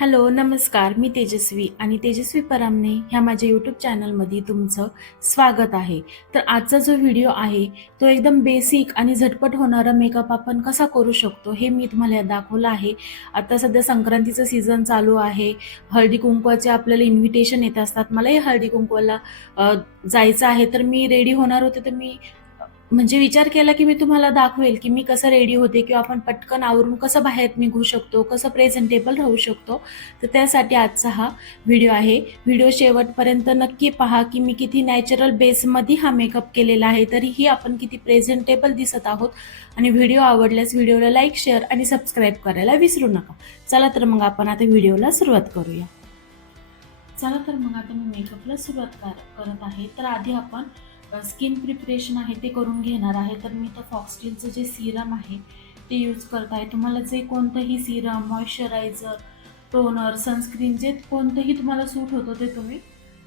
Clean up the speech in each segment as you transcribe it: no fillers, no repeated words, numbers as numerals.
Hello, नमस्कार. मी तेजस्वी आणि तेजस्वी परामने ह्या माझ्या यूट्यूब चॅनलमध्ये तुमचं स्वागत आहे. तर आजचा जो व्हिडिओ आहे, तो एकदम बेसिक आणि झटपट होणारा मेकअप आपण कसा करू शकतो, हे मी तुम्हाला दाखवलं आहे. आता सध्या संक्रांतीचं सीझन चालू आहे. हळदी-कुंकवाचे आपल्याला इन्व्हिटेशन येत असतात. मलाही हळदी-कुंकवाला जायचं आहे, तर मी रेडी होणार होते, तर मी म्हणजे विचार केला, की मी तुम्हाला दाखवेल, की मी कसं रेडी होते किंवा आपण पटकन आवरून कसं बाहेर निघू शकतो, कसं प्रेझेंटेबल राहू शकतो. तर त्यासाठी आजचा हा व्हिडिओ आहे. व्हिडिओ शेवटपर्यंत नक्की पहा, की मी किती नॅचरल बेसमध्ये हा मेकअप केलेला आहे. तरीही आपण किती प्रेझेंटेबल दिसत आहोत आणि व्हिडिओ आवडल्यास व्हिडिओला लाईक, शेअर आणि सबस्क्राईब करायला विसरू नका. चला तर मग आपण आता व्हिडिओला सुरुवात करूया. चला तर मग आता मी मेकअपला सुरुवात करत आहे. तर आधी आपण स्किन प्रिपरेशन आहे ते करून घेणार आहे. तर मी तर फॉक्सटेलचं जे सिरम आहे ते यूज करत आहे. तुम्हाला जे कोणतंही सिरम, मॉइश्चरायझर, टोनर, सनस्क्रीन जे कोणतंही तुम्हाला सूट होतं ते तुम्ही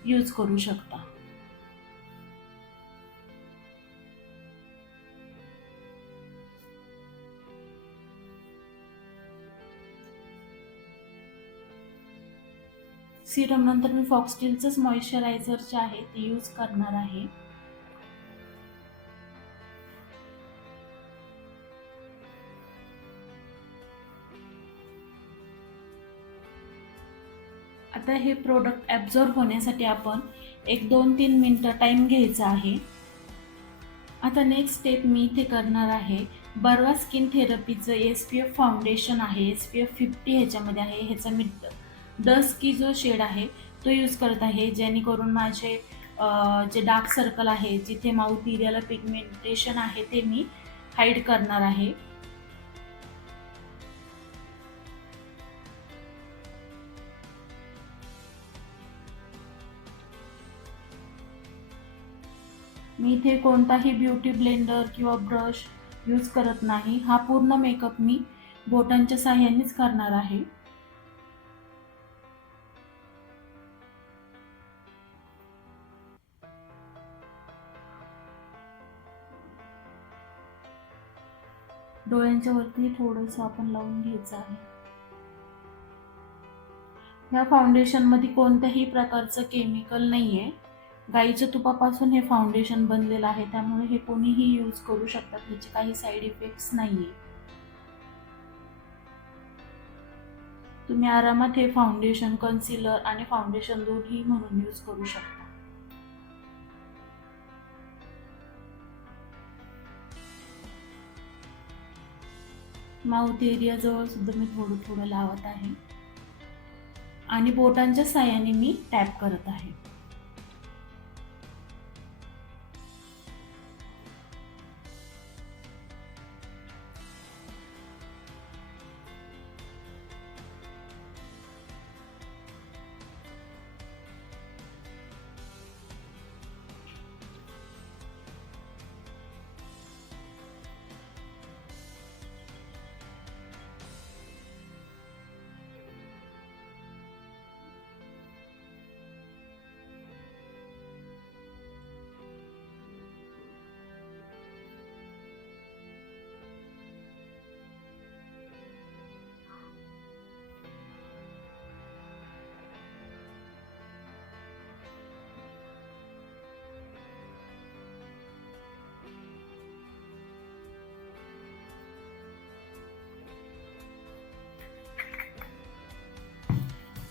यूज करू शकता. सिरम नंतर मी फॉक्सटेलचंच मॉइश्चरायझर जे आहे ते यूज करणार आहे. आता हे प्रोडक्ट ॲब्झॉर्ब होण्यासाठी आपण एक 2-3 मिनटं टाईम घ्यायचा आहे. आता नेक्स्ट स्टेप मी इथे करणार आहे. बर्वा स्किन थेरपीचं SPF फाउंडेशन आहे. SPF 50 ह्याच्यामध्ये आहे. ह्याचा मी डस्की जो शेड आहे तो यूज करत आहे, जेणेकरून माझे जे डार्क सर्कल आहे, जिथे माउथ एरियाला पिगमेंटेशन आहे ते मी हाईड करणार आहे. मी इथे कोणताही ब्युटी ब्लेंडर किंवा ब्रश यूज करत नाही. हा पूर्ण मेकअप मी बोटांच्या साहाय्यानेच करणार आहे. डोळ्यांच्या वरती थोडंसं आपण लावून घ्यायचं आहे. ह्या फाउंडेशनमध्ये कोणत्याही प्रकारचं केमिकल नाही आहे. गाईच्या तुपापासून हे फाउंडेशन बनलेलं आहे, त्यामुळे हे कोणीही यूज करू शकतात. ह्याचे काही साईड इफेक्ट्स नाही आहे. तुम्ही आरामात हे फाउंडेशन, कन्सिलर आणि फाउंडेशन दोन्ही म्हणून यूज करू शकता. माउथ एरिया जवळ सुद्धा मी थोडं थोडं लावत आहे आणि बोटांच्या साहाय्याने मी टॅप करत आहे.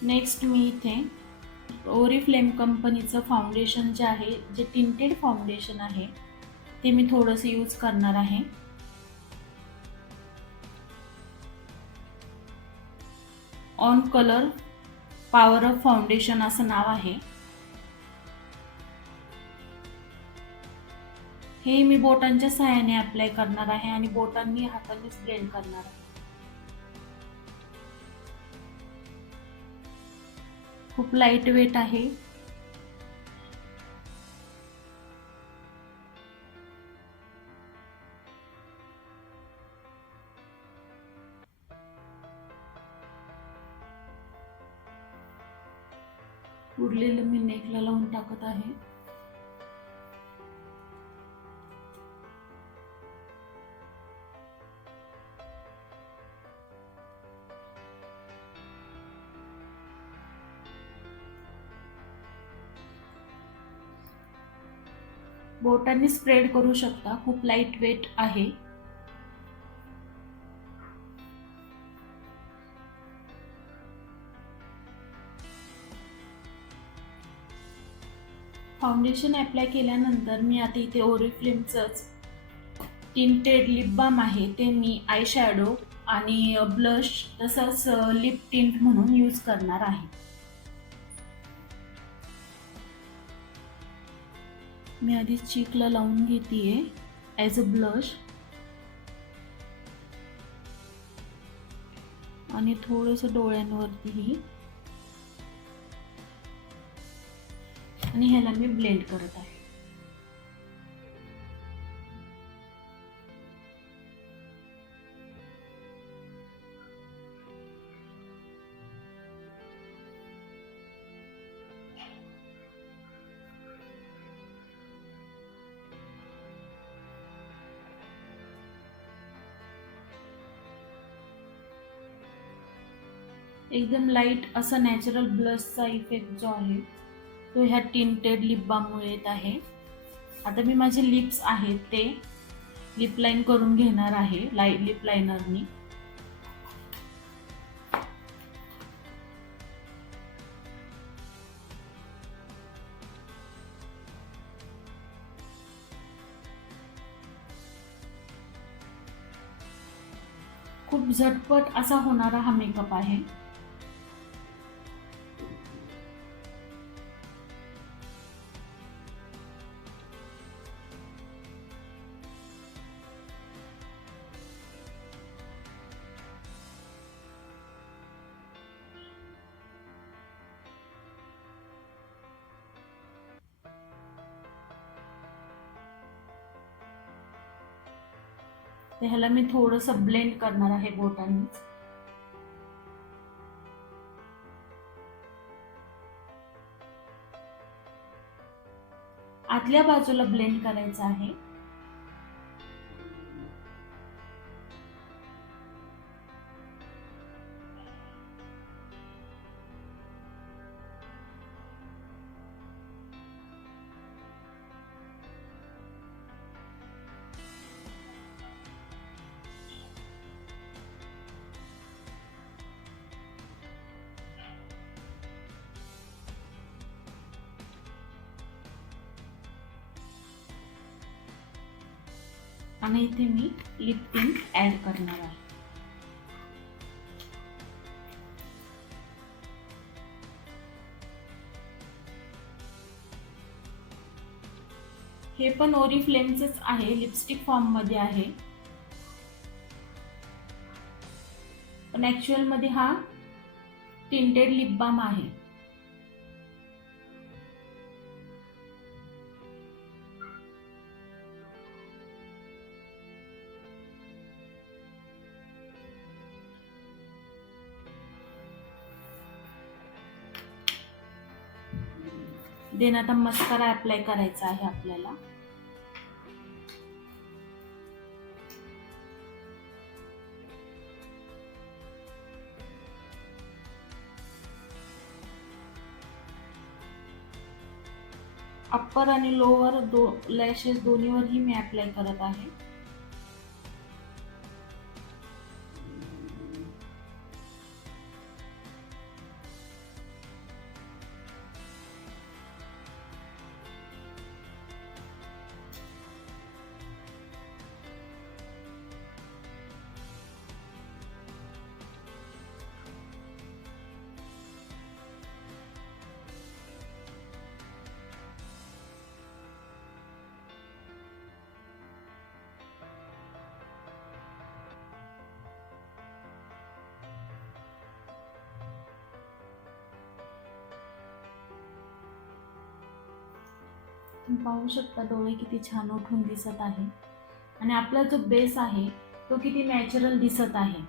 नेक्स्ट मी इथे ओरिफ्लेम कंपनीचं फाउंडेशन जे आहे, जे टिंटेड फाउंडेशन आहे ते मी थोडंसं यूज करणार आहे. On colour power of foundation असं नाव आहे. हे मी बोटांच्या सहाय्याने अप्लाय करणार आहे आणि बोटांनी हातानेच ब्लेंड करणार आहे. खूप लाईट वेट आहे. उरलेलं मी नेकला लावून टाकत आहे. बोटांनी स्प्रेड करू शकता, खूप लाईट वेट आहे. फाउंडेशन अप्लाय केल्यानंतर मी आता इथे ओरिफ्लेमचंच टिंटेड लिप बाम आहे ते मी आय शॅडो आणि ब्लश तसंच लिप टिंट म्हणून यूज करणार आहे. मी आधी चीकला लावून घेतेय ॲज अ ब्लश आणि थोडंसं डोळ्यांवरतीही, आणि ह्याला मी ब्लेंड करत आहे. एकदम लाईट असा नॅचरल ब्लशचा इफेक्ट जो आहे तो ह्या टिंटेड लिप बाममुळे येत आहे. आता मी माझे लिप्स आहेत ते लिप लाईन करून घेणार आहे लिप लायनरनी. खूप झटपट असा होणारा हा मेकअप आहे. ह्याला मी थोडंसं ब्लेंड करणार आहे बोटांनी. आतल्या बाजूला ब्लेंड करायचं आहे. आणि इथे मी लिप टिंट ऍड करणार आहे. हे पण ओरिफ्लेमचेच आहे, लिपस्टिक फॉर्म मध्ये आहे, पण ऍक्च्युअल मध्ये हा टिंटेड लिप बाम आहे. देन आता मस्कारा अप्लाय करायचा आहे आपल्याला. अप्पर आणि लोअर लॅशेस दोन्हीवरही मी अप्लाय करत आहे. तुम्ही पाहू शकता डोळे किती छान उठून दिसत आहे आणि आपला जो बेस आहे तो किती नॅचरल दिसत आहे.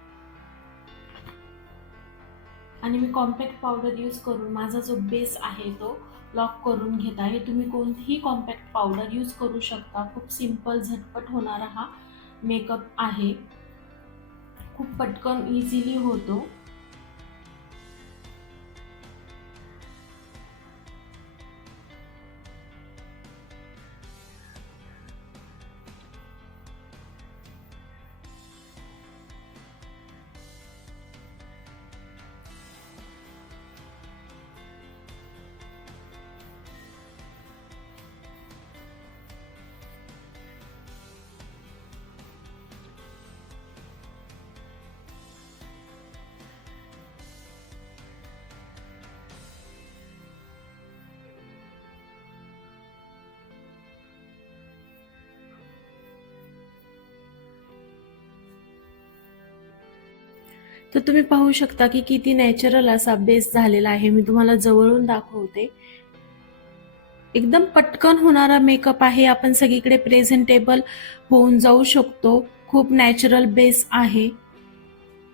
आणि मी कॉम्पॅक्ट पावडर यूज करून माझा जो बेस आहे तो लॉक करून घेत आहे. तुम्ही कोणतीही कॉम्पॅक्ट पावडर यूज करू शकता. खूप सिंपल झटपट होणारा हा मेकअप आहे. खूप पटकन इझिली होतो. तर तुम्ही पाहू शकता की किती नॅचरल असा बेस झालेला आहे. मी तुम्हाला जवळून दाखवते. एकदम पटकन होणारा मेकअप आहे. आपण सगळीकडे प्रेझेंटेबल होऊन जाऊ शकतो. खूप नॅचरल बेस आहे.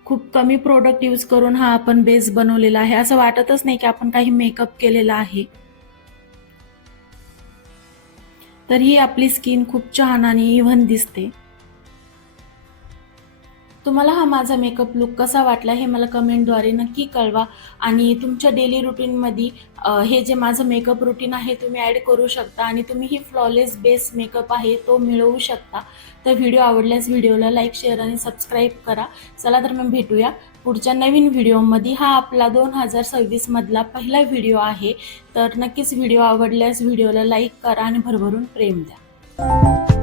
खूप कमी प्रोडक्ट यूज करून हा आपण बेस बनवलेला आहे. असं वाटतच नाही की आपण काही मेकअप केलेला आहे. तर ही आपली स्किन खूप छान आणि इव्हन दिसते. तुम्हाला हा माझा मेकअप लुक कसा वाटला हे मला कमेंटद्वारे नक्की कळवा आणि तुमच्या डेली रुटीनमध्ये हे जे माझं मेकअप रुटीन आहे तुम्ही ॲड करू शकता आणि तुम्ही ही फ्लॉलेस बेस मेकअप आहे तो मिळवू शकता. तर व्हिडिओ आवडल्यास व्हिडिओला लाईक, शेअर आणि सबस्क्राईब करा. चला तर मग भेटूया पुढच्या नवीन व्हिडिओमध्ये. हा आपला 2026 मधला पहिला व्हिडिओ आहे. तर नक्कीच व्हिडिओ आवडल्यास व्हिडिओला लाईक करा आणि भरभरून प्रेम द्या.